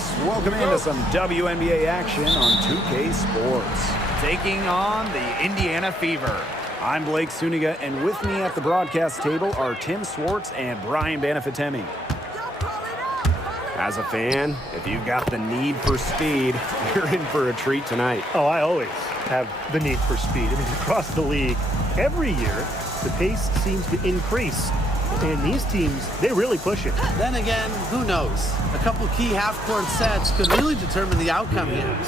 folks. Welcome into some WNBA action on 2K Sports. Taking on the Indiana Fever. I'm Blake Suniga, and with me at the broadcast table are Tim Swartz and Brian Banafitemi. As a fan, if you've got the need for speed, you're in for a treat tonight. Oh, I always have the need for speed. I mean, across the league, every year, the pace seems to increase. And these teams, they really push it. Then again, who knows? A couple key half-court sets could really determine the outcome here.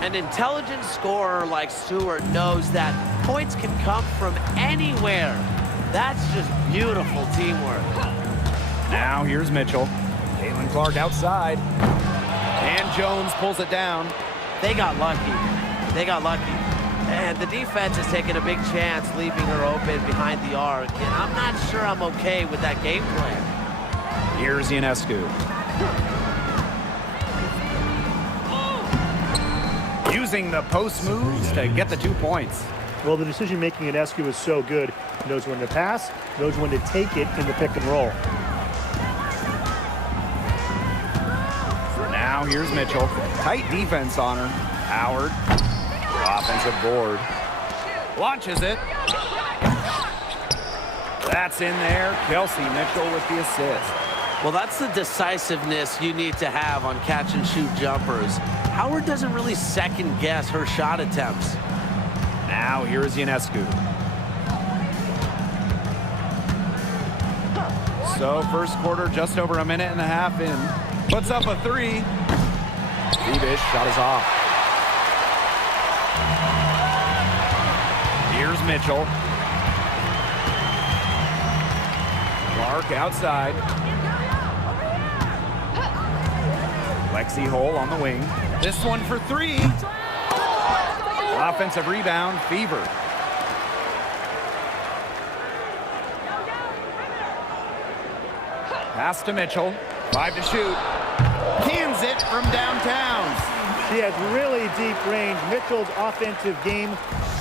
An intelligent scorer like Stewart knows that points can come from anywhere. That's just beautiful teamwork. Now here's Mitchell. Caitlin Clark outside. And Jones pulls it down. They got lucky. They got lucky. And the defense is taking a big chance, leaving her open behind the arc. And I'm not sure I'm okay with that game plan. Here's Ionescu. Using the post moves to get the 2 points. Well, the decision-making in Ionescu is so good. Knows when to pass, knows when to take it in the pick and roll. Now here's Mitchell. Tight defense on her. Foward. Offensive board. Launches it. That's in there. Kelsey Mitchell with the assist. Well, that's the decisiveness you need to have on catch-and-shoot jumpers. Howard doesn't really second-guess her shot attempts. Now here's Ionescu. So first quarter, just over a minute and a half in. Puts up a three. Bebish shot is off. Here's Mitchell. Clark outside. Lexi Hole on the wing. This one for three. Offensive rebound, Fever. Pass to Mitchell. 5 to shoot. Cans it from downtown. She has really deep range. Mitchell's offensive game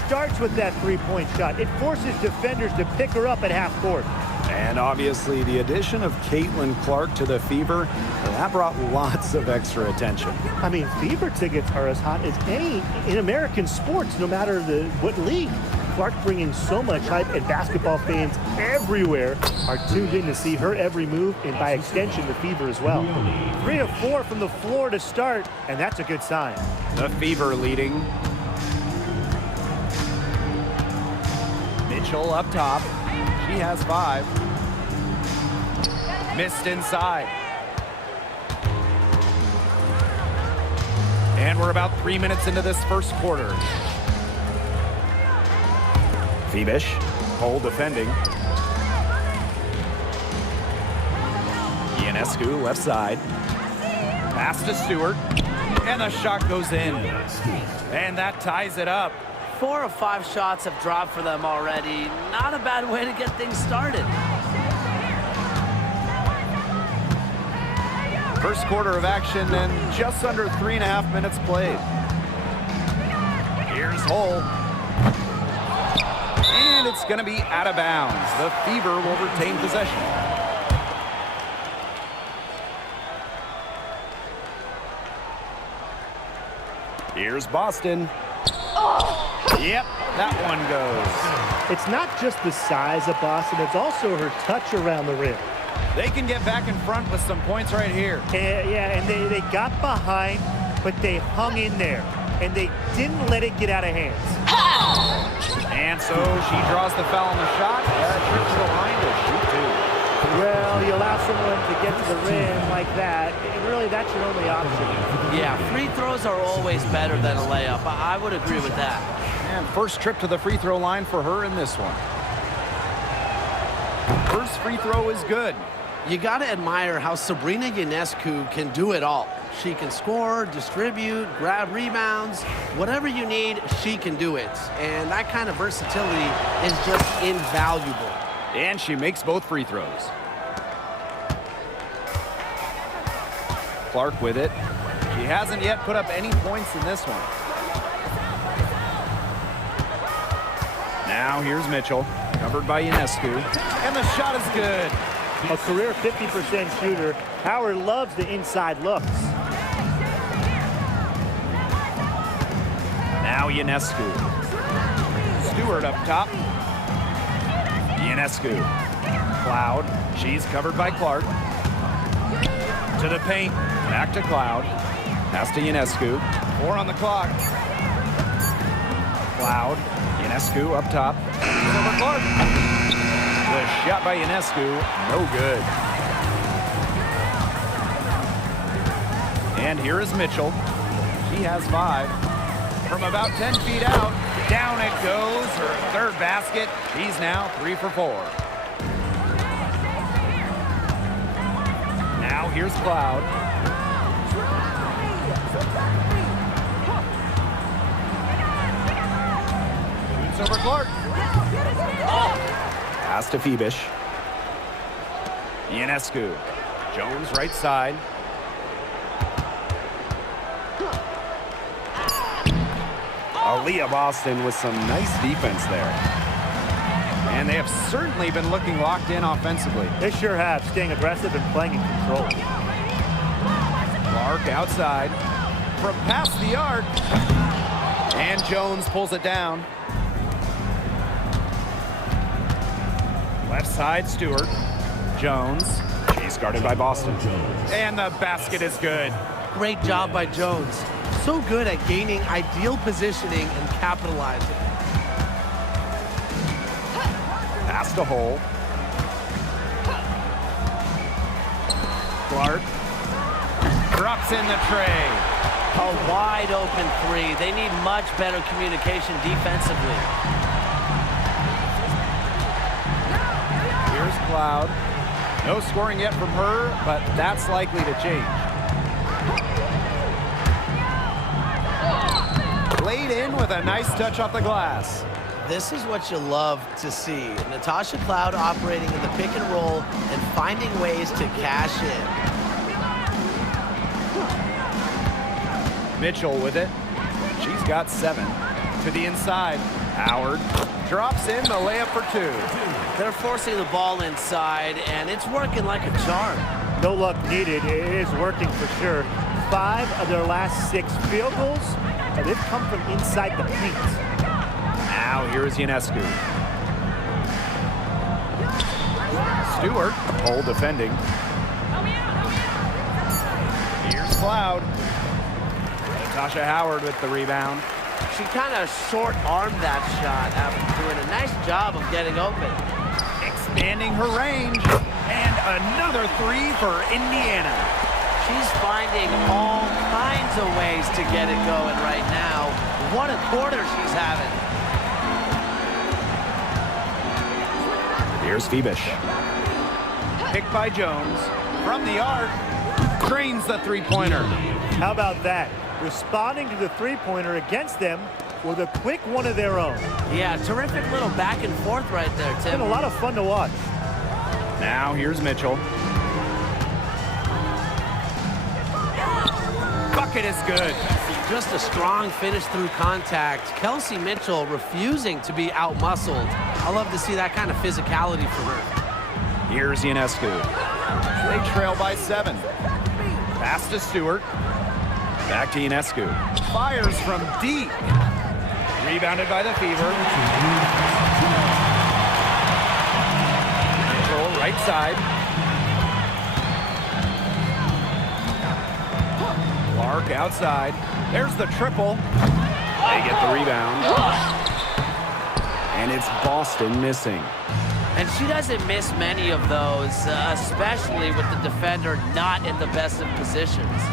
starts with that three-point shot. It forces defenders to pick her up at half court. And obviously the addition of Caitlin Clark to the Fever, that brought lots of extra attention. I mean, Fever tickets are as hot as any in American sports, no matter what league. Clark bringing so much hype, and basketball fans everywhere are tuned in to see her every move, and by extension, the Fever as well. 3 of 4 from the floor to start, and that's a good sign. The Fever leading. Mitchell up top. She has 5. Missed inside. And we're about 3 minutes into this first quarter. Bebish, Hole defending. Ionescu left side. Pass to Stewart. And the shot goes in. And that ties it up. 4 of 5 shots have dropped for them already. Not a bad way to get things started. First quarter of action and just under 3.5 minutes played. Here's Hole. And it's going to be out of bounds. The Fever will retain possession. Here's Boston. Yep, that one goes. It's not just the size of Boston, it's also her touch around the rim. They can get back in front with some points right here. And they got behind, but they hung in there, and they didn't let it get out of hands. And so she draws the foul on the shot. Trip to the line to shoot two. Well, you allow someone to get to the rim like that, and really that's your only option. Yeah, free throws are always better than a layup. I would agree with that. And first trip to the free throw line for her in this one. First free throw is good. You got to admire how Sabrina Ionescu can do it all. She can score, distribute, grab rebounds. Whatever you need, she can do it. And that kind of versatility is just invaluable. And she makes both free throws. Clark with it. She hasn't yet put up any points in this one. Now here's Mitchell, covered by Ionescu. And the shot is good. A career 50% shooter. Howard loves the inside looks. Now Ionescu. Stewart up top. Ionescu. Cloud. She's covered by Clark. To the paint. Back to Cloud. Pass to Ionescu. 4 on the clock. Cloud. Ionescu up top. Over Clark. The shot by Ionescu. No good. And here is Mitchell. She has 5. From about 10 feet out, down it goes. Her third basket. She's now 3 for 4. Now here's Cloud. Shoots over Clark. Pass to Phoebish. Ionescu. Jones right side. Aaliyah Boston with some nice defense there. And they have certainly been looking locked in offensively. They sure have, staying aggressive and playing in control. Clark outside from past the arc. And Jones pulls it down. Left side, Stewart. Jones. She's guarded by Boston. And the basket is good. Great job by Jones. So good at gaining ideal positioning and capitalizing. Pass to Hole. Clark drops in the tray. A wide open 3. They need much better communication defensively. Here's Cloud. No scoring yet from her, but that's likely to change. Laid in with a nice touch off the glass. This is what you love to see. Natasha Cloud operating in the pick and roll and finding ways to cash in. Mitchell with it. She's got 7. To the inside. Howard drops in the layup for 2. They're forcing the ball inside, and it's working like a charm. No luck needed. It is working for sure. 5 of their last 6 field goals, and they've come from inside the paint. Now here's Ionescu. Stewart, Hole defending. Here's Cloud. Natasha Howard with the rebound. She kind of short-armed that shot after doing a nice job of getting open. Expanding her range. And another 3 for Indiana. She's finding all kinds of ways to get it going right now. What a quarter she's having. Here's Phoebish. Picked by Jones. From the arc. Drains the three-pointer. How about that? Responding to the three-pointer against them with a quick one of their own. Yeah, terrific little back and forth right there, It's Tim. been a lot of fun to watch. Now here's Mitchell. Bucket is good. Just a strong finish through contact. Kelsey Mitchell refusing to be out-muscled. I love to see that kind of physicality from her. Here's Ionescu. They trail by 7. Pass to Stewart. Back to Ionescu. Fires from deep. Rebounded by the Fever. Mitchell, right side. Clark outside. There's the triple. They get the rebound. And it's Boston missing. And she doesn't miss many of those, especially with the defender not in the best of positions.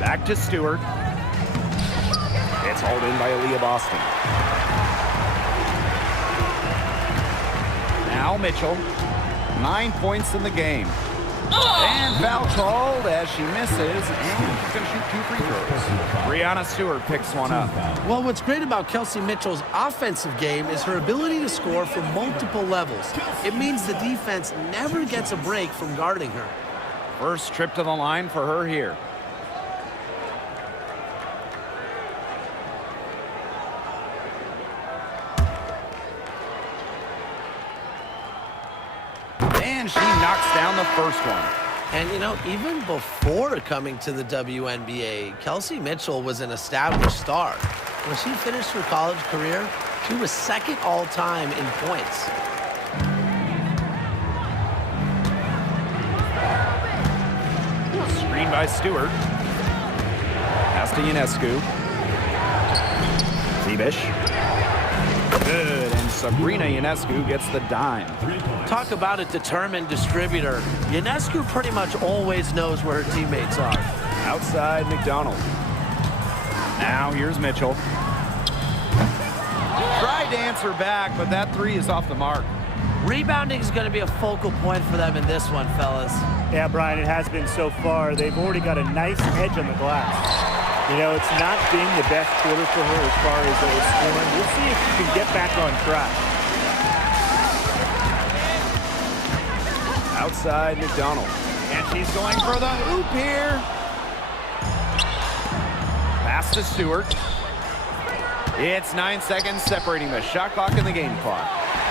Back to Stewart. It's hauled in by Aaliyah Boston. Now Mitchell. 9 points in the game. And foul called as she misses. And she's going to shoot 2 free throws. Brianna Stewart picks one up. Well, what's great about Kelsey Mitchell's offensive game is her ability to score from multiple levels. It means the defense never gets a break from guarding her. First trip to the line for her here. And she knocks down the first one. And, you know, even before coming to the WNBA, Kelsey Mitchell was an established star. When she finished her college career, she was second all-time in points. Screen by Stewart. Pass to Ionescu. Fibish. Good, and Sabrina Ionescu gets the dime. Talk about a determined distributor. Ionescu pretty much always knows where her teammates are. Outside McDonald. Now here's Mitchell. Tried to answer back, but that three is off the mark. Rebounding is going to be a focal point for them in this one, fellas. Yeah, Brian, it has been so far. They've already got a nice edge on the glass. You know, it's not been the best quarter for her as far as scoring. We'll see if she can get back on track. Outside McDonald. And she's going for the hoop here. Pass to Stewart. It's 9 seconds separating the shot clock and the game clock.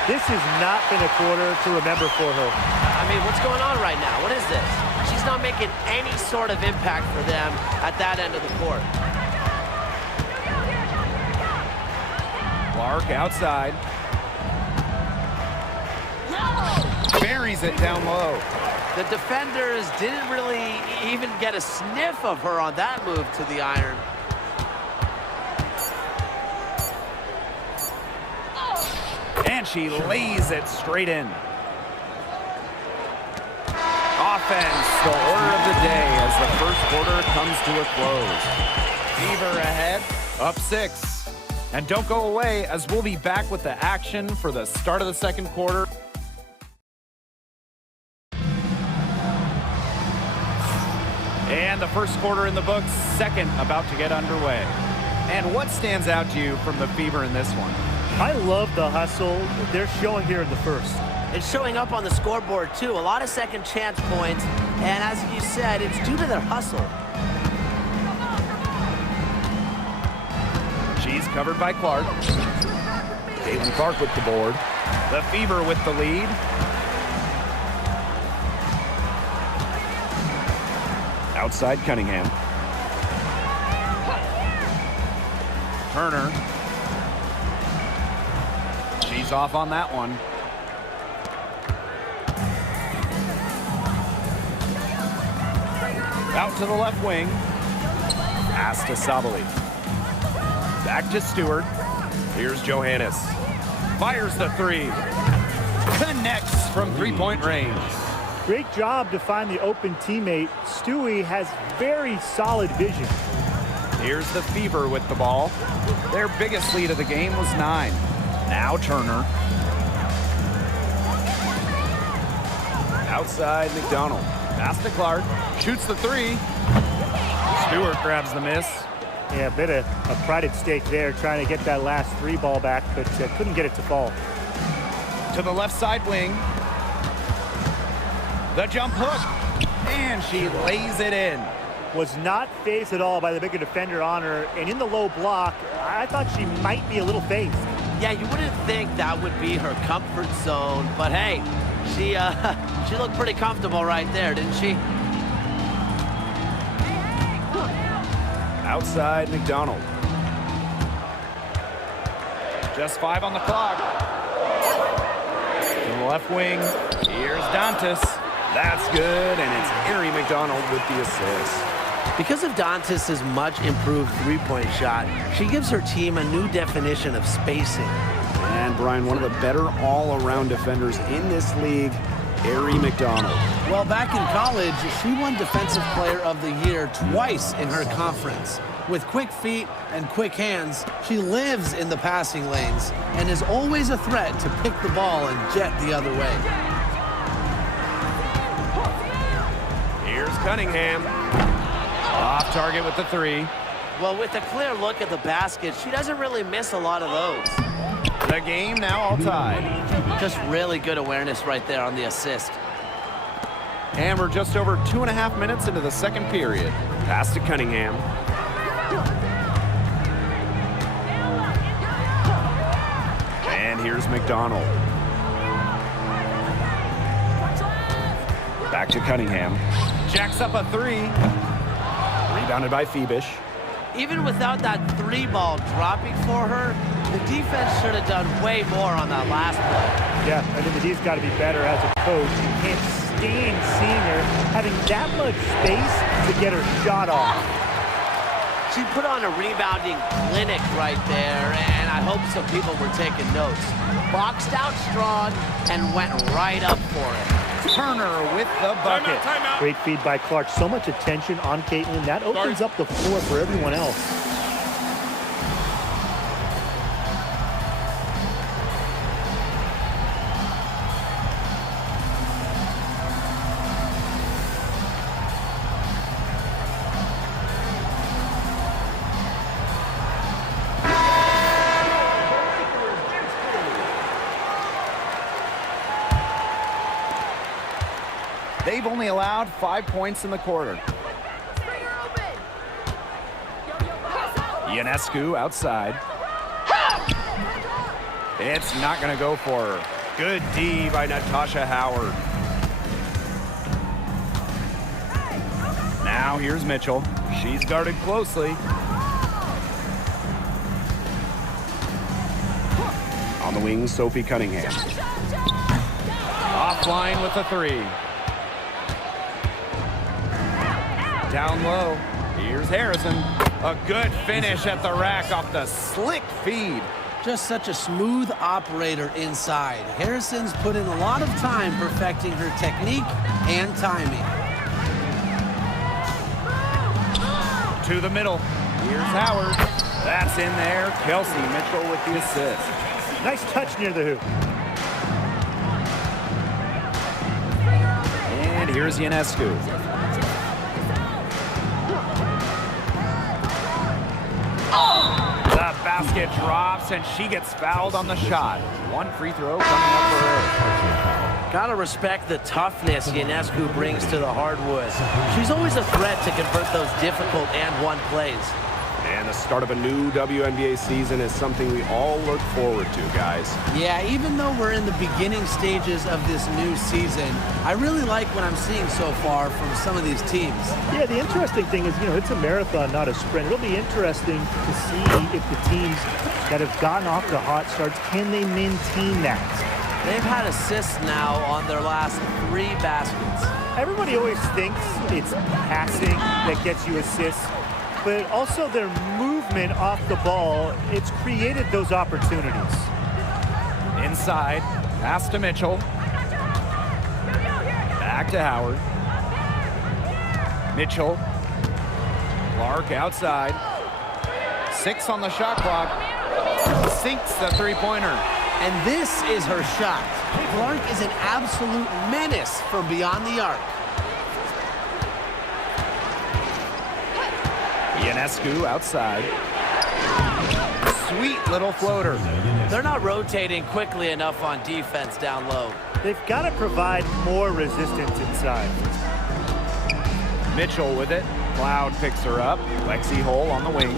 This has not been a quarter to remember for her. I mean, what's going on right now? What is this? She's not making any sort of impact for them at that end of the court. Clark outside. Buries it down low. The defenders didn't really even get a sniff of her on that move to the iron. And she lays it straight in. Offense, the order of the day as the first quarter comes to a close. Fever ahead, up 6. And don't go away as we'll be back with the action for the start of the second quarter. And the first quarter in the books, second about to get underway. And what stands out to you from the Fever in this one? I love the hustle they're showing here in the first. It's showing up on the scoreboard, too. A lot of second chance points. And as you said, it's due to their hustle. She's covered by Clark. Caitlin Clark with the board. The Fever with the lead. Outside Cunningham. Turner. She's off on that one. Out to the left wing. Pass to Sabali. Back to Stewart. Here's Johannes. Fires the three. Connects from three-point range. Great job to find the open teammate. Stewie has very solid vision. Here's the Fever with the ball. Their biggest lead of the game was 9. Now Turner. Outside McDonald. Pass to Clark. Shoots the three. Stewart grabs the miss. Yeah, a bit of a pride at stake there, trying to get that last three ball back, but couldn't get it to fall. To the left side wing. The jump hook. And she lays it in. Was not phased at all by the bigger defender on her, and in the low block, I thought she might be a little phased. Yeah, you wouldn't think that would be her comfort zone, but hey, she looked pretty comfortable right there, didn't she? Outside McDonald. Just 5 on the clock. To the left wing. Here's Dantas. That's good, and it's Ari McDonald with the assist. Because of Dantas' much improved three-point shot, she gives her team a new definition of spacing. And Brian, one of the better all-around defenders in this league, Ari McDonald. Well, back in college, she won Defensive Player of the Year twice in her conference. With quick feet and quick hands, she lives in the passing lanes and is always a threat to pick the ball and jet the other way. Here's Cunningham. Off target with the three. Well, with a clear look at the basket, she doesn't really miss a lot of those. The game now all tied. Just really good awareness right there on the assist. And we're just over 2.5 minutes into the second period. Pass to Cunningham. And here's McDonald. Back to Cunningham. Jacks up a three. Rebounded by Fibish. Even without that 3-ball dropping for her, the defense should have done way more on that last play. Yeah, I mean, the D's got to be better as a coach. You can't stand seeing her having that much space to get her shot off. She put on a rebounding clinic right there, and I hope some people were taking notes. Boxed out strong and went right up for it. Turner with the bucket. Great feed by Clark. So much attention on Caitlin. That opens up the floor for everyone else. They've only allowed 5 points in the quarter. Ionescu outside. It's not going to go for her. Good D by Natasha Howard. Now here's Mitchell. She's guarded closely. On the wing, Sophie Cunningham. Offline with a 3. Down low. Here's Harrison. A good finish at the rack off the slick feed. Just such a smooth operator inside. Harrison's put in a lot of time perfecting her technique and timing. To the middle. Here's Howard. That's in there. Kelsey Mitchell with the assist. Nice touch near the hoop. And here's Ionescu. The basket drops, and she gets fouled on the shot. 1 free throw coming up for her. Gotta respect the toughness Ionescu brings to the hardwood. She's always a threat to convert those difficult and-one plays. And the start of a new WNBA season is something we all look forward to, guys. Yeah, even though we're in the beginning stages of this new season, I really like what I'm seeing so far from some of these teams. Yeah, the interesting thing is, it's a marathon, not a sprint. It'll be interesting to see if the teams that have gotten off to hot starts, can they maintain that? They've had assists now on their last 3 baskets. Everybody always thinks it's passing that gets you assists, but also their movement off the ball, it's created those opportunities. Inside, pass to Mitchell. Back to Howard. Mitchell. Clark outside. 6 on the shot clock. Sinks the 3-pointer. And this is her shot. Clark is an absolute menace from beyond the arc. Ionescu outside. Sweet little floater. They're not rotating quickly enough on defense down low. They've got to provide more resistance inside. Mitchell with it. Cloud picks her up. Lexi Hole on the wing.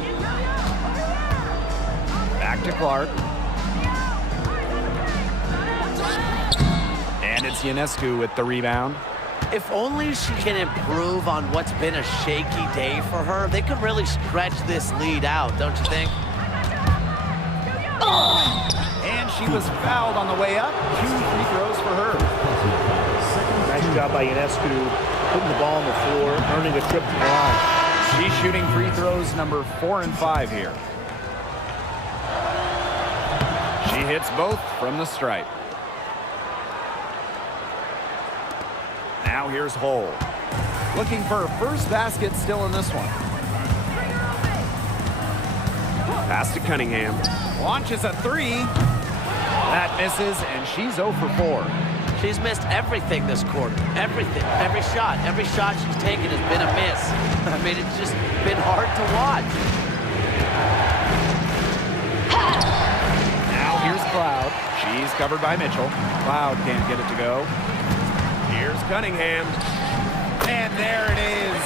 Back to Clark. And it's Ionescu with the rebound. If only she can improve on what's been a shaky day for her, they could really stretch this lead out, don't you think? And she was fouled on the way up. 2 free throws for her. Nice job by Ionescu, putting the ball on the floor, earning a trip to the line. She's shooting free throws number 4 and 5 here. She hits both from the stripe. Now here's Hole. Looking for her first basket still in this one. Pass to Cunningham. Launches a 3. That misses, and she's 0 for 4. She's missed everything this quarter. Everything. Every shot she's taken has been a miss. I mean, it's just been hard to watch. Now here's Cloud. She's covered by Mitchell. Cloud can't get it to go. Here's Cunningham. And there it is.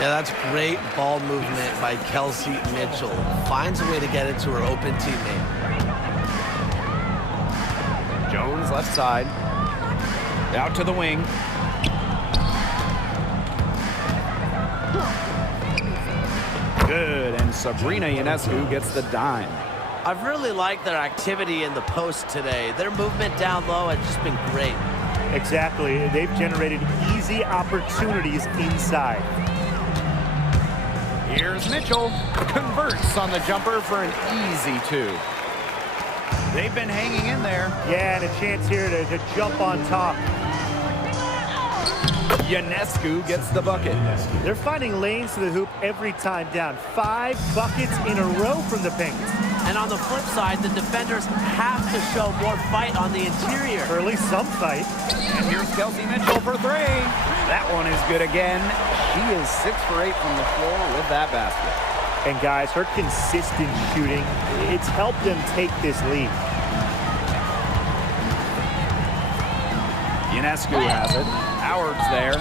Yeah, that's great ball movement by Kelsey Mitchell. Finds a way to get it to her open teammate. Jones left side. Out to the wing. Good, and and Sabrina Ionescu gets the dime. I've really liked their activity in the post today. Their movement down low has just been great. Exactly. They've generated easy opportunities inside. Here's Mitchell. Converts on the jumper for an easy 2. They've been hanging in there. Yeah, and a chance here to jump on top. Ionescu gets the bucket. They're finding lanes to the hoop every time down. 5 buckets in a row from the paint. And on the flip side, the defenders have to show more fight on the interior. Or at least some fight. And here's Kelsey Mitchell for 3. That one is good again. She is 6 for 8 from the floor with that basket. And guys, her consistent shooting, it's helped them take this lead. Ionescu has it. Howard's there.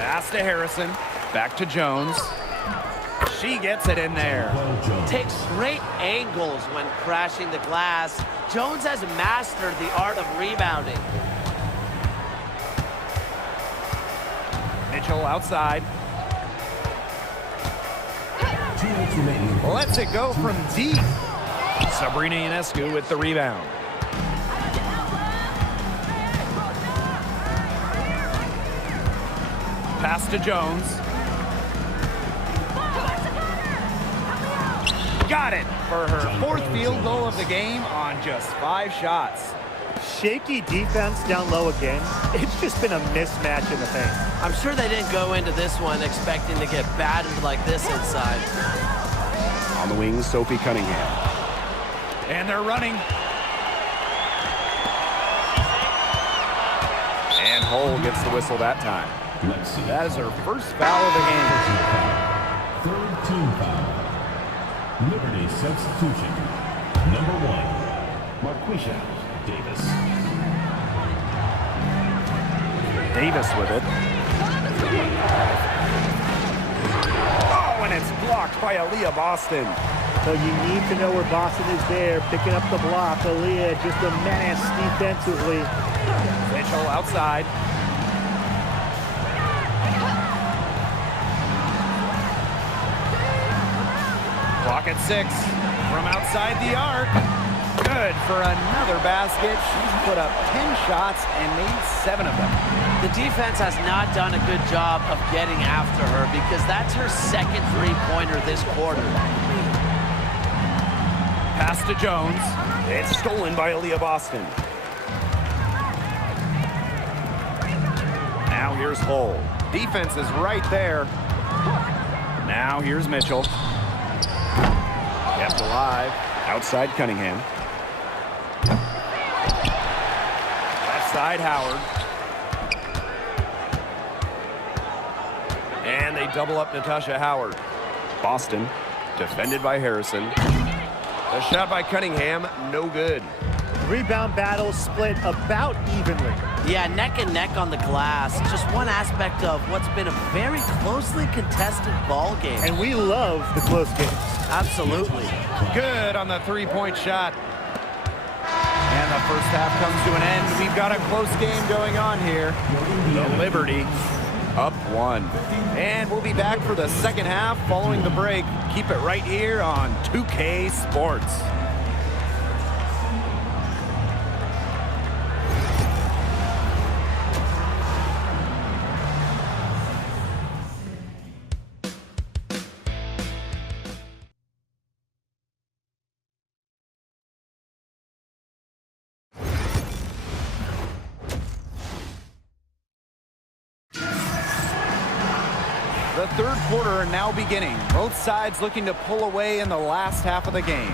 Pass to Harrison. Back to Jones. She gets it in there. Takes great angles when crashing the glass. Jones has mastered the art of rebounding. Mitchell outside. Lets it go from deep. Sabrina Ionescu with the rebound. Pass to Jones. Got it for her 4th field goal of the game on just 5 shots. Shaky defense down low again. It's just been a mismatch in the paint. I'm sure they didn't go into this one expecting to get battered like this inside. On the wing, Sophie Cunningham. And they're running. And Hull gets the whistle that time. That is her first foul of the game. 3rd team foul. Liberty substitution. Number 1, Marquisha Davis. Davis with it. Oh, and it's blocked by Aaliyah Boston. So you need to know where Boston is there, picking up the block. Aaliyah just a menace defensively. Mitchell outside. Clock at 6 from outside the arc. Good for another basket. She's put up 10 shots and made 7 of them. The defense has not done a good job of getting after her because that's her 2nd 3-pointer this quarter. Pass to Jones. It's stolen by Aaliyah Boston. Now here's Hull. Defense is right there. Now here's Mitchell. Kept alive. Outside Cunningham. Left side Howard. And they double up Natasha Howard. Boston, defended by Harrison. A shot by Cunningham, no good. Rebound battle split about evenly. Yeah, neck and neck on the glass. Just one aspect of what's been a very closely contested ball game. And we love the close games. Absolutely. Good on the 3-point shot. And the first half comes to an end. We've got a close game going on here. The Liberty up 1. And we'll be back for the second half following the break. Keep it right here on 2K Sports. The third quarter now beginning. Both sides looking to pull away in the last half of the game.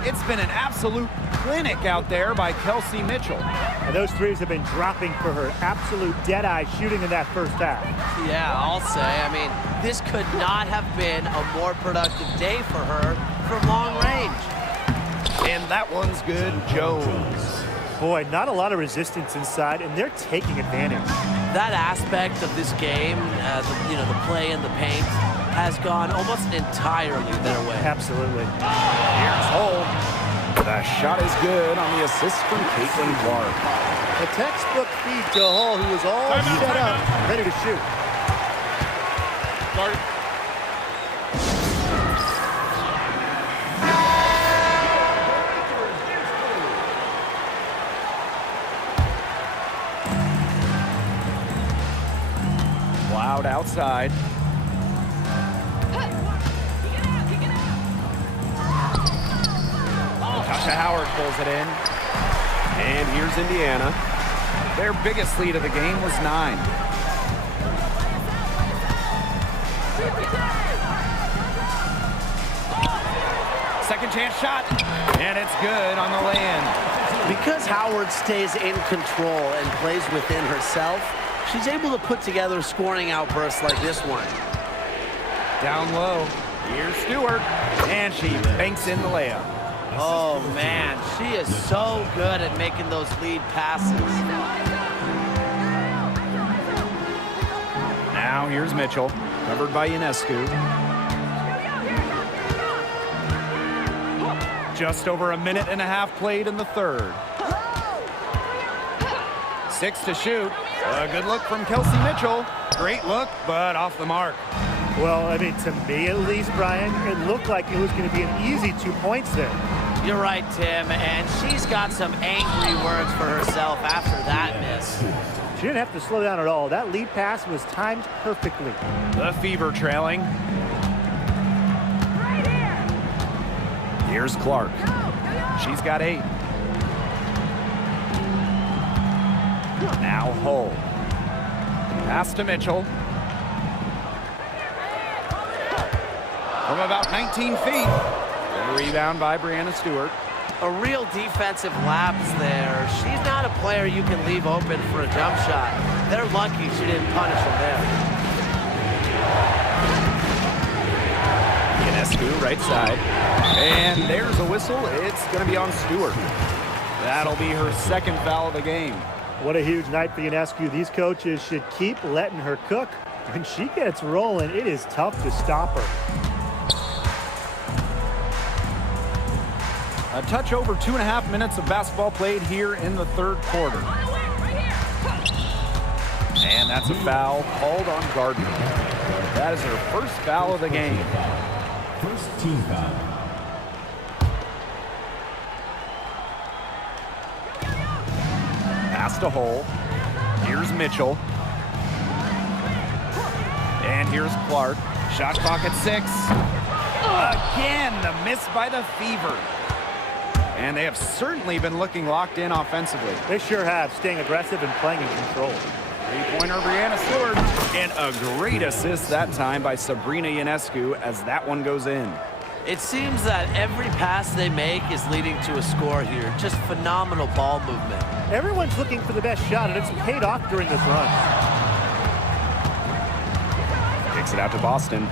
It's been an absolute clinic out there by Kelsey Mitchell. And those threes have been dropping for her. Absolute dead-eye shooting in that first half. Yeah, I'll say. I mean, this could not have been a more productive day for her from long range. And that one's good, Jones. Boy, not a lot of resistance inside, and they're taking advantage. That aspect of this game, the play in the paint, has gone almost entirely their way. Absolutely. Here's Hull. The shot is good on the assist from Caitlin Clark. A textbook feed to Hull, who was all set up, ready to shoot. Foward outside. Natasha Howard pulls it in. And here's Indiana. Their biggest lead of the game was 9. Second chance shot, and it's good on the lay-in. Because Howard stays in control and plays within herself, she's able to put together scoring outbursts like this one. Down low, here's Stewart, and she banks in the layup. Oh, man, she is so good at making those lead passes. Now here's Mitchell, covered by Ionescu. Just over a minute and a half played in the third. 6 to shoot. A good look from Kelsey Mitchell. Great look, but off the mark. Well, I mean, to me at least, Brian, it looked like it was going to be an easy 2 points there. You're right, Tim, and she's got some angry words for herself after that miss. She didn't have to slow down at all. That lead pass was timed perfectly. The Fever trailing. Here's Clark. She's got 8. Now Hull. Pass to Mitchell. From about 19 feet. And a rebound by Brianna Stewart. A real defensive lapse there. She's not a player you can leave open for a jump shot. They're lucky she didn't punish them there. Ionescu, right side. And there's a whistle. It's going to be on Stewart. That'll be her second foul of the game. What a huge night for Ionescu. These coaches should keep letting her cook. When she gets rolling, it is tough to stop her. A touch over 2.5 minutes of basketball played here in the third quarter. And that's a foul called on Gardner. That is her first foul of the game. First team foul. Pass to Hull. Here's Mitchell. And here's Clark. Shot clock at 6. Again, the miss by the Fever. And they have certainly been looking locked in offensively. They sure have, staying aggressive and playing in control. Three-pointer Brianna Stewart. And a great assist that time by Sabrina Ionescu as that one goes in. It seems that every pass they make is leading to a score here. Just phenomenal ball movement. Everyone's looking for the best shot, and it's paid off during this run. Kicks it out to Boston.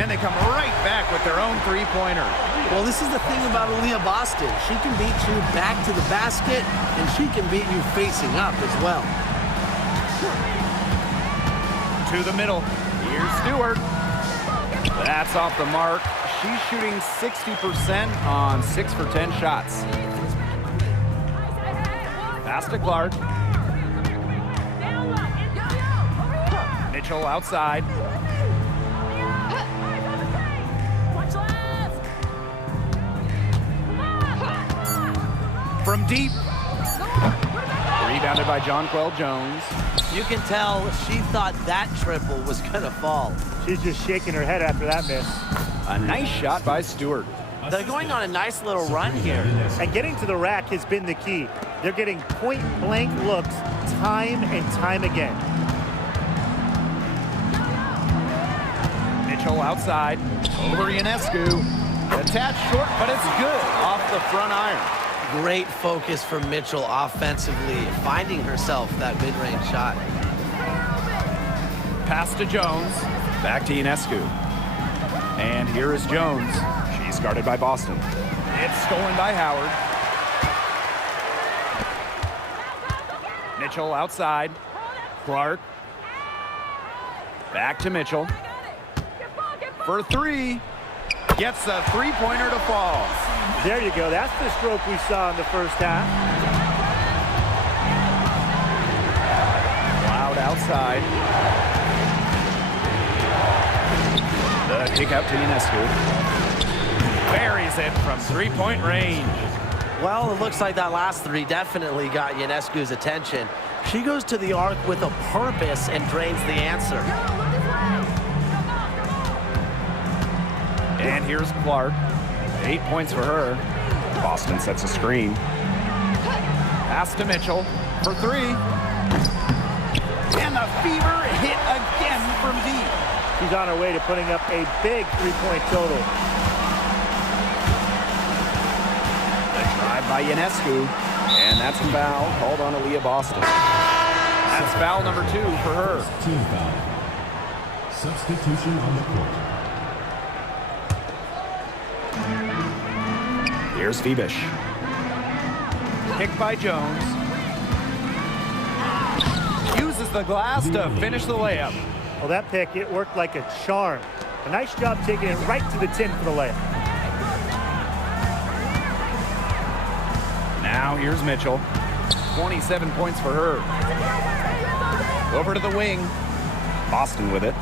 And they come right back with their own three-pointer. Well, this is the thing about Aaliyah Boston. She can beat you back to the basket, and she can beat you facing up as well. To the middle. Here's Stewart. That's off the mark. She's shooting 60% on 6 for 10 shots. Pass to Clark. Mitchell outside. From deep. Rebounded by Jonquel Jones. You can tell she thought that triple was gonna fall. She's just shaking her head after that miss. A nice shot by Stewart. They're going on a nice little run here. And getting to the rack has been the key. They're getting point-blank looks time and time again. Mitchell outside. Over Ionescu. Attached short, but it's good. Off the front iron. Great focus from Mitchell offensively, finding herself that mid-range shot. Pass to Jones. Back to Ionescu. And here is Jones. She's guarded by Boston. It's stolen by Howard. Mitchell outside. Clark. Back to Mitchell. For 3. Gets a three-pointer to fall. There you go. That's the stroke we saw in the first half. Loud outside. The kick out to Ionescu. Buries it from three-point range. Well, it looks like that last three definitely got Ionescu's attention. She goes to the arc with a purpose and drains the answer. And here's Clark. 8 points for her. Boston sets a screen. Pass to Mitchell for 3. And the Fever hit again from deep. She's on her way to putting up a big 3-point total. Drive by Ionescu. And that's a foul called on Aaliyah Boston. That's foul number 2 for her. Team foul. Substitution on the court. Here's Febish. Kick by Jones. Uses the glass to finish the layup. Well, that pick, it worked like a charm. A nice job taking it right to the tin for the layup. Now here's Mitchell. 27 points for her. Over to the wing. Boston with it.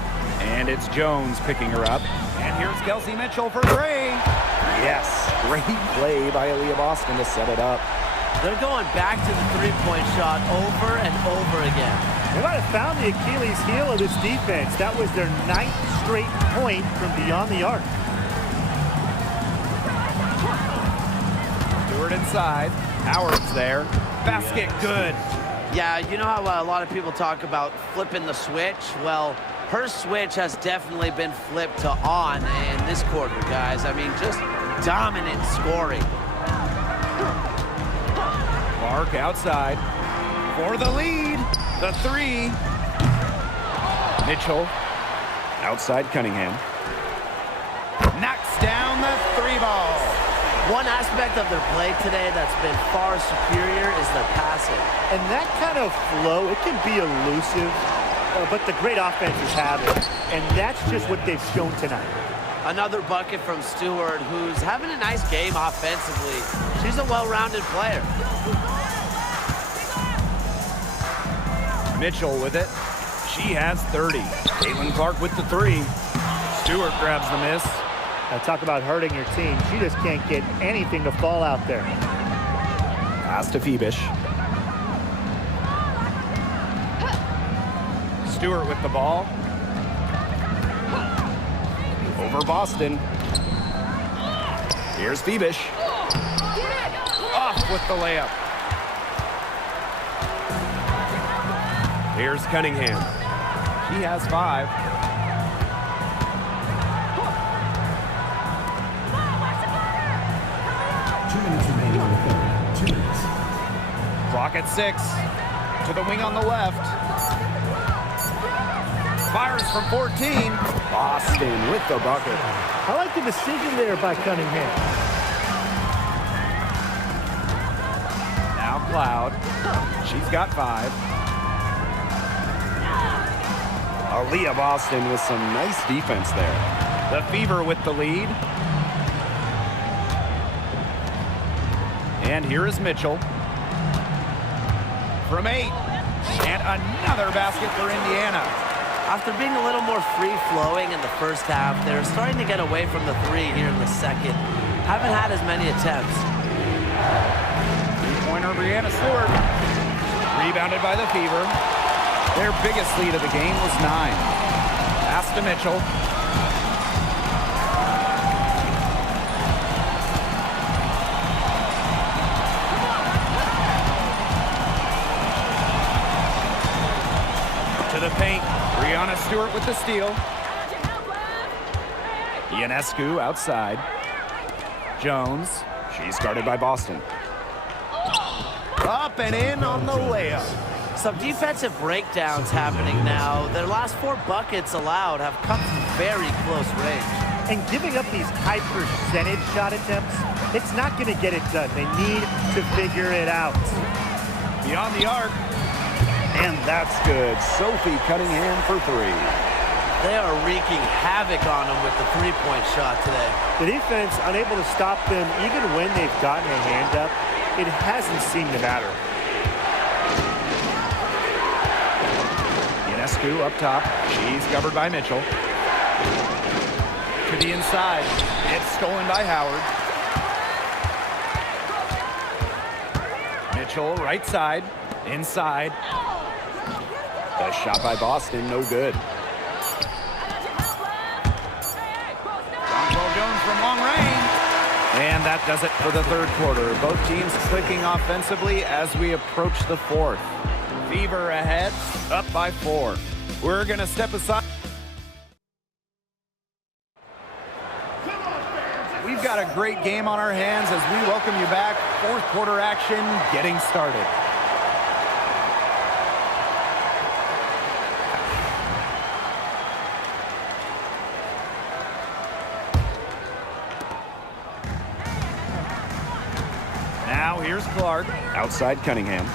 And it's Jones picking her up. And here's Kelsey Mitchell for 3. Yes, great play by Aaliyah Boston to set it up. They're going back to the three-point shot over and over again. They might have found the Achilles heel of this defense. That was their 9th straight point from beyond the arc. Stewart inside. Howard's there. Basket good. Yeah, you know how a lot of people talk about flipping the switch? Well, her switch has definitely been flipped to on in this quarter, guys. I mean, just dominant scoring. Clark outside for the lead. The 3. Mitchell outside Cunningham. Knocks down the 3 ball. One aspect of their play today that's been far superior is their passing. And that kind of flow, it can be elusive, but the great offenses have it. And that's just what they've shown tonight. Another bucket from Stewart, who's having a nice game offensively. She's a well-rounded player. Mitchell with it. She has 30. Caitlin Clark with the 3. Stewart grabs the miss. Now talk about hurting your team. She just can't get anything to fall out there. Pass to Febish. Stewart with the ball. Over Boston. Here's Febish. Off with the layup. Here's Cunningham. She has 5. 2 minutes remaining on the third. 2 minutes. Clock at 6. To the wing on the left. Fires from 14. Boston with the bucket. I like the decision there by Cunningham. Now Cloud. She's got 5. Aaliyah Boston with some nice defense there. The Fever with the lead. And here is Mitchell. From 8. And another basket for Indiana. After being a little more free-flowing in the first half, they're starting to get away from the 3 here in the second. Haven't had as many attempts. 3-pointer Brianna Stewart. Rebounded by the Fever. Their biggest lead of the game was 9. Pass to Mitchell. To the paint. Brianna Stewart with the steal. Ionescu outside. Jones. She's guarded by Boston. Up and in on the layup. Some defensive breakdowns happening now. Their last 4 buckets allowed have come from very close range. And giving up these high percentage shot attempts, it's not going to get it done. They need to figure it out. Beyond the arc. And that's good. Sophie Cunningham for 3. They are wreaking havoc on them with the 3-point shot today. The defense unable to stop them even when they've gotten a hand up. It hasn't seemed to matter. Ionescu up top. She's covered by Mitchell. To the inside. It's stolen by Howard. Mitchell, right side, inside. The shot by Boston, no good. Jonquil Jones from long range. And that does it for the third quarter. Both teams clicking offensively as we approach the fourth. Fever ahead, up by 4. We're going to step aside. We've got a great game on our hands as we welcome you back. Fourth quarter action getting started. Now here's Clark. Outside Cunningham.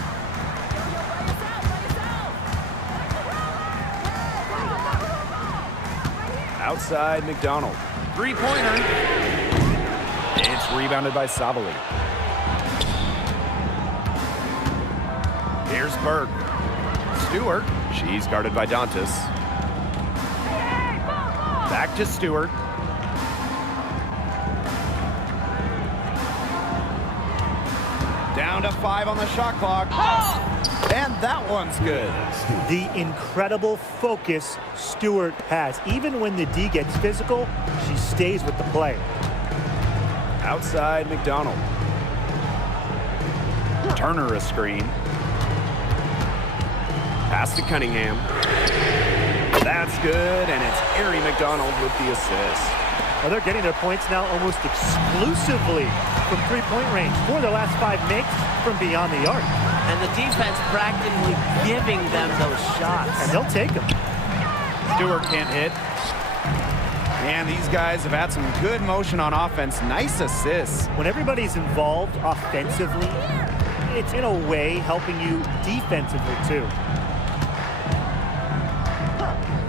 Outside McDonald. Three-pointer. It's rebounded by Sabali. Here's Berg. Stewart. She's guarded by Dantas. Back to Stewart. Down to 5 on the shot clock. And that one's good. The incredible focus Stewart has. Even when the D gets physical, she stays with the play. Outside McDonald. Turner a screen. Pass to Cunningham. That's good, and it's Harry McDonald with the assist. Well, they're getting their points now almost exclusively from three-point range. 4 of their last 5 makes from beyond the arc. And the defense practically giving them those shots. And they'll take them. Stewart can't hit. And these guys have had some good motion on offense. Nice assists. When everybody's involved offensively, it's in a way helping you defensively too.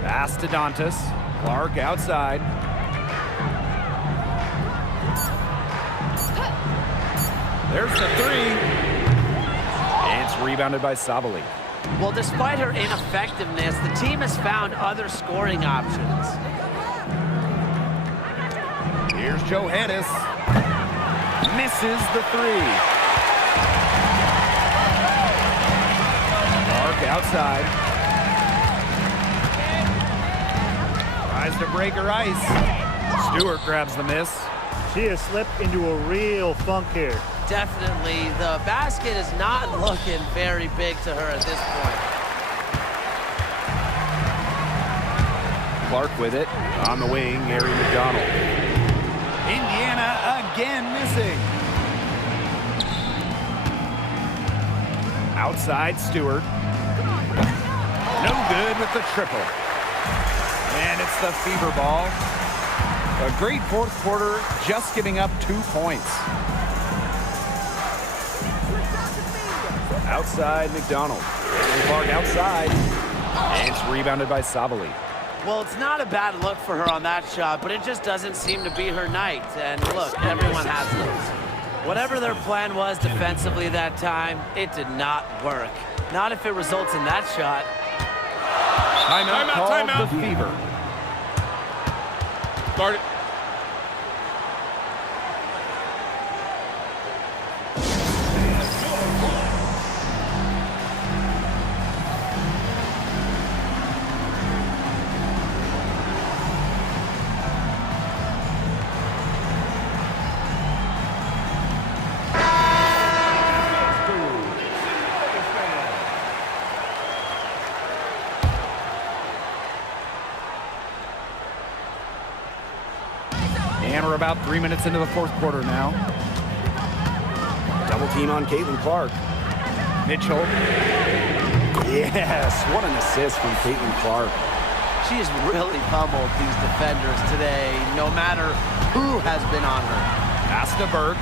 Pass to Dantas. Clark outside. There's the 3. It's rebounded by Sabali. Well, despite her ineffectiveness, the team has found other scoring options. Here's Johannes. Misses the 3. Clark outside. Tries to break her ice. Stewart grabs the miss. She has slipped into a real funk here. Definitely, the basket is not looking very big to her at this point. Clark with it. On the wing, Harry McDonald. Indiana again missing. Outside Stewart. No good with the triple. And it's the Fever ball. A great fourth quarter, just giving up 2 points. Outside McDonald. Clark outside. And it's rebounded by Sabali. Well, it's not a bad look for her on that shot, but it just doesn't seem to be her night. And look, everyone has those. Whatever their plan was defensively that time, it did not work. Not if it results in that shot. Timeout called the Fever. Guard it. And we're about 3 minutes into the fourth quarter now. Double team on Caitlin Clark. Mitchell. Yes, what an assist from Caitlin Clark. She has really pummeled these defenders today, no matter who has been on her. Pass to Berg.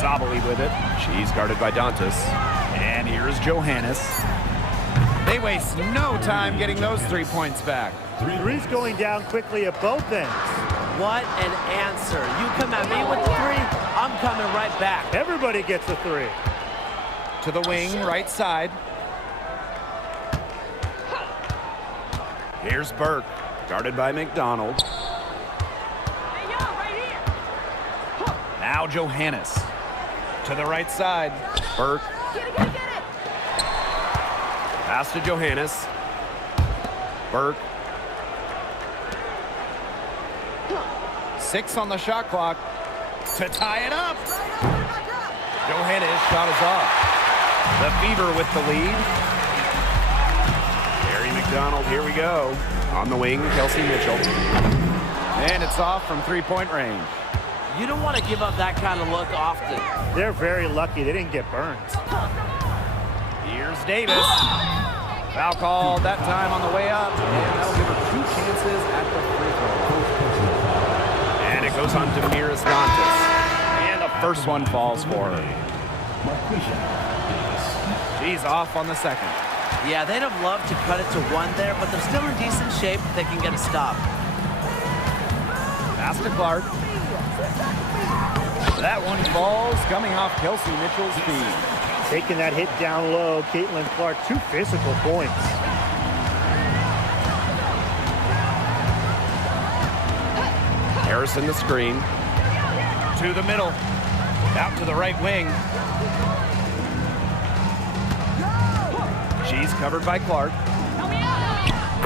Sabali with it. She's guarded by Dantas. And here's Johannes. They waste no time getting those 3 points back. Three's going down quickly at both ends. What an answer. You come at me with the 3, I'm coming right back. Everybody gets a 3. To the wing, right side. Here's Burke, guarded by McDonald. Now Johannes to the right side. Burke. Pass to Johannes. Burke. 6 on the shot clock to tie it up. Johannes' shot is off. The Fever with the lead. Gary McDonald, here we go. On the wing, Kelsey Mitchell. And it's off from three-point range. You don't want to give up that kind of look often. They're very lucky they didn't get burned. Here's Davis. Foul called that time on the way up. And that'll give her 2 chances at the free throw. And it goes on to Miras Dantas. And the first one falls for her. She's off on the second. Yeah, they'd have loved to cut it to 1 there, but they're still in decent shape. They can get a stop. Pass to Clark. That one falls, coming off Kelsey Mitchell's feet. Taking that hit down low, Caitlin Clark, 2 physical points. Harrison the screen. To the middle. Out to the right wing. She's covered by Clark.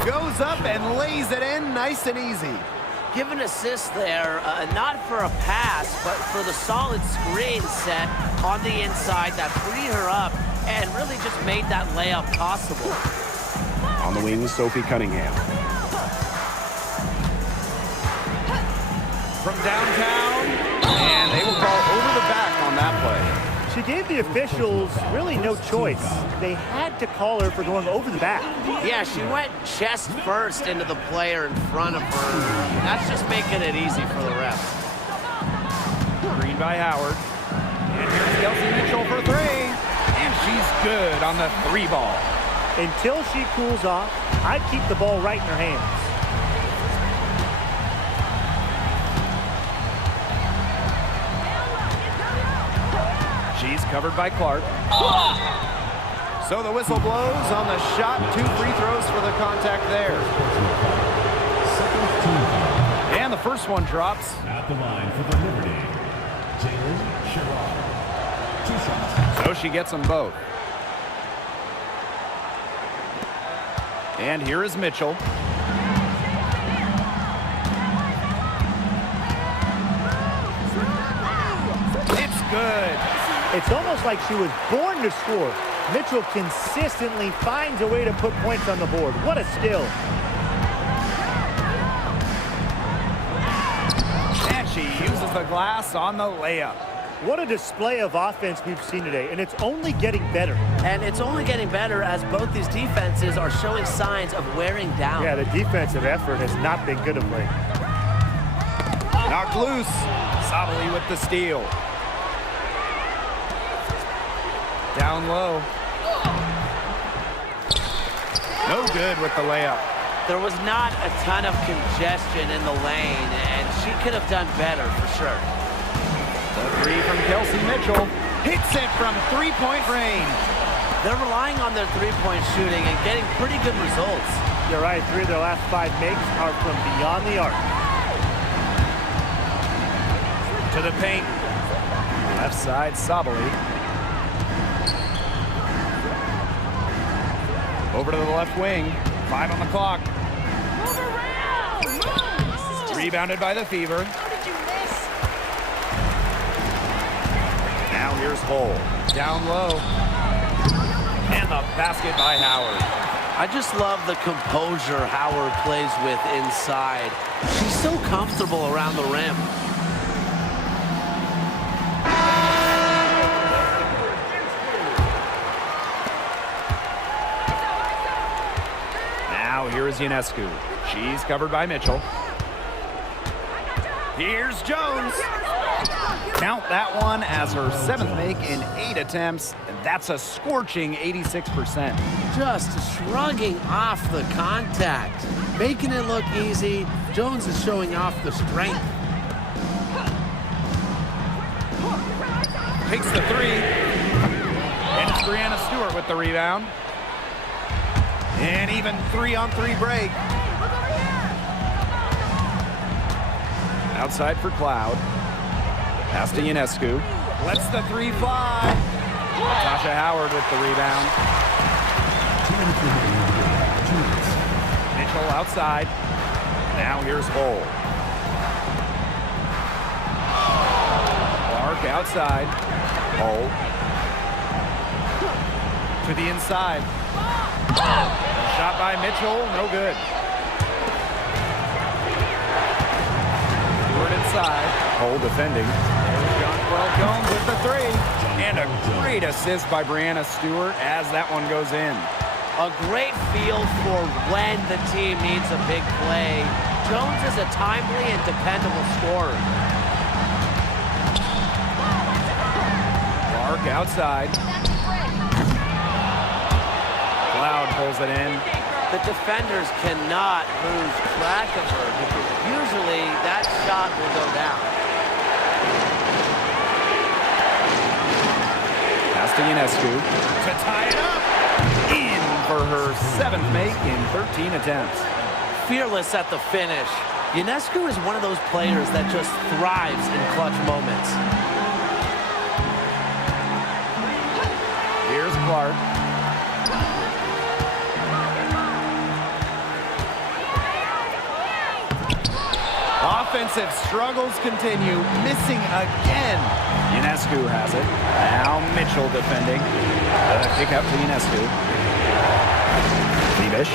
Goes up and lays it in nice and easy. Give an assist there, not for a pass, but for the solid screen set on the inside that freed her up and really just made that layup possible. On the wing, Sophie Cunningham. From downtown, and they will call over the back on that play. She gave the officials really no choice. They had to call her for going over the back. Yeah, she went chest first into the player in front of her. That's just making it easy for the refs. Green by Howard. And here's Kelsey Mitchell for 3. And she's good on the 3 ball. Until she cools off, I'd keep the ball right in her hands. She's covered by Clark. So the whistle blows on the shot. 2 free throws for the contact there. And the first one drops. At the line for the Liberty, Jalen Sherrod. 2 shots. So she gets them both. And here is Mitchell. It's good. It's almost like she was born to score. Mitchell consistently finds a way to put points on the board. What a skill. And she uses the glass on the layup. What a display of offense we've seen today, and it's only getting better. And it's only getting better as both these defenses are showing signs of wearing down. Yeah, the defensive effort has not been good of late. Knocked loose. Sabali with the steal. Down low. No good with the layup. There was not a ton of congestion in the lane, and she could have done better for sure. The 3 from Kelsey Mitchell. Hits it from 3-point range. They're relying on their 3-point shooting and getting pretty good results. You're right, 3 of their last 5 makes are from beyond the arc. To the paint. Left side, Sabali. Over to the left wing. 5 on the clock. Move around! Move! Rebounded by the Fever. How did you miss? Now here's Hull. Down low. And the basket by Howard. I just love the composure Howard plays with inside. She's so comfortable around the rim. Now here is Ionescu. She's covered by Mitchell. Here's Jones. Count that one as her 7th make in 8 attempts. That's a scorching 86%. Just shrugging off the contact, making it look easy. Jones is showing off the strength. Takes the 3. And it's Brianna Stewart with the rebound. And even 3-on-3 break. Outside for Cloud. Pass to Ionescu. Lets the three fly. Natasha Howard with the rebound. Mitchell outside. Now here's Hull. Clark outside. Hull. To the inside. Shot by Mitchell, no good. Stewart inside. Hull defending. There's Jonquel Jones with the three. And a great assist by Brianna Stewart as that one goes in. A great feel for when the team needs a big play. Jones is a timely and dependable scorer. Clark outside. Cloud pulls it in. The defenders cannot lose track of her because usually that shot will go down. Pass to Ionescu to tie it up. In for her 7th make in 13 attempts. Fearless at the finish. Ionescu is one of those players that just thrives in clutch moments. Here's Clark. Offensive struggles continue, missing again. Ionescu has it. Now Mitchell defending. Kick out to Ionescu. Bebish.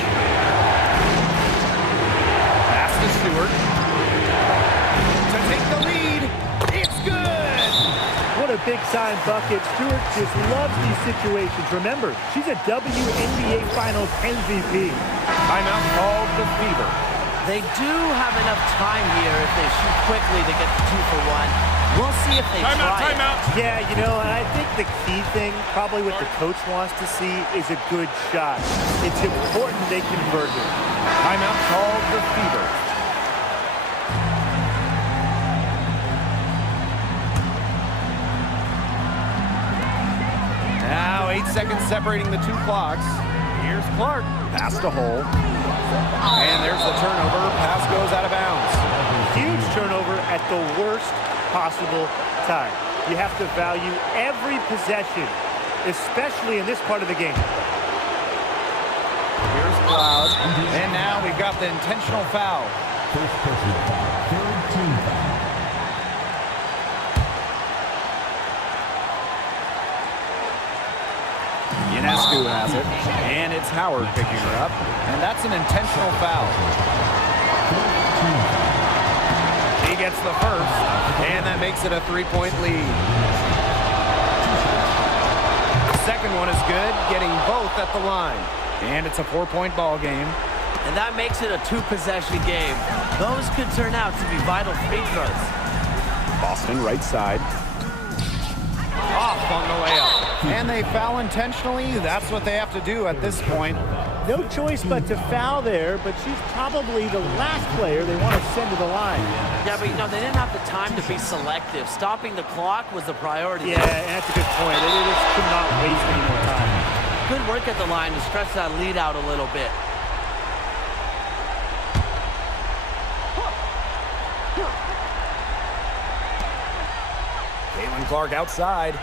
Pass to Stewart. To take the lead. It's good. What a big-time bucket. Stewart just loves these situations. Remember, she's a WNBA Finals MVP. Timeout called the Fever. They do have enough time here if they shoot quickly to get the 2 for 1. We'll see if they try it. Yeah, you know, and I think the key thing, probably what the coach wants to see, is a good shot. It's important they convert it. Timeout called the Fever. Now 8 seconds separating the two clocks. Here's Clark. Pass to Hull. And there's the turnover. Pass goes out of bounds. Huge turnover at the worst possible time. You have to value every possession, especially in this part of the game. Here's Cloud. And now we've got the intentional foul. First personal foul. Third team foul. Ionescu has it. And it's Howard picking her up. And that's an intentional foul. He gets the first. And that makes it a 3-point lead. The second one is good, getting both at the line. And it's a 4-point ball game. And that makes it a 2-possession game. Those could turn out to be vital free throws. Boston right side. Off on the layup. And they foul intentionally. That's what they have to do at this point. No choice but to foul there, but she's probably the last player they want to send to the line. Yeah, but you know, they didn't have the time to be selective. Stopping the clock was the priority. Yeah, and that's a good point. They just could not waste any more time. Good work at the line to stretch that lead out a little bit. Caitlin Clark outside.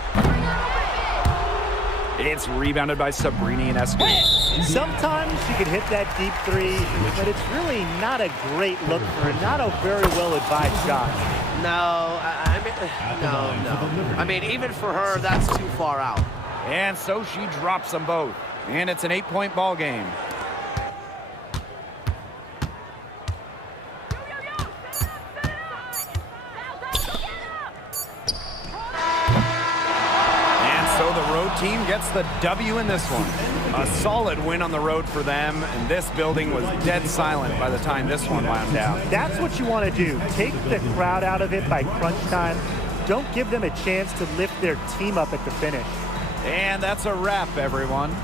It's rebounded by Sabrina Ionescu. Sometimes she can hit that deep three, but it's really not a great look for her. Not a very well-advised shot. No, I mean, even for her, that's too far out. And so she drops them both. And it's an 8-point ball game. Team gets the W in this one. A solid win on the road for them, and this building was dead silent by the time this one wound down. That's what you want to do. Take the crowd out of it by crunch time. Don't give them a chance to lift their team up at the finish. And that's a wrap, everyone.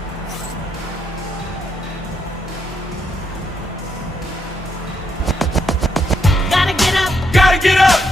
Gotta get up! Gotta get up!